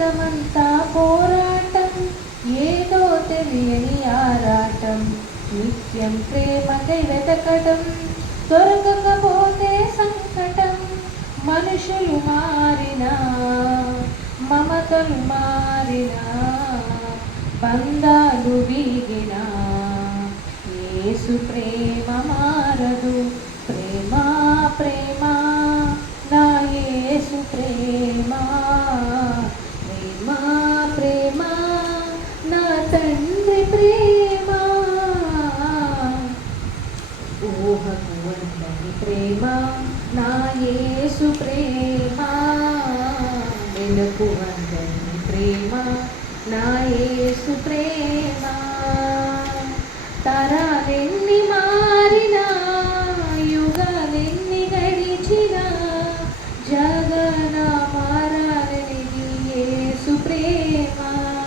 జీవితమంతా పోరాటం, ఏదో తెలియని ఆరాటం, నిత్యం ప్రేమకై వెతకటం, దొరకకపోతే సంకటం. మనుషులు మారినా, మమతలు మారినా, బంధాలు వీగినా, యేసు ప్రేమ మారదు. ప్రేమ ప్రేమ నా యేసు ప్రేమ, ప్రేమ ప్రేమ నా తండ్రి ప్రేమ, ఊహకు అందని ప్రేమ నా యేసు ప్రేమ, వెనుకు అందని ప్రేమ నా యేసు ప్రేమ. తరాలెన్ని మారినా, యుగాలెన్ని గడిచినా, జగన మారాలని యేసు ప్రేమ.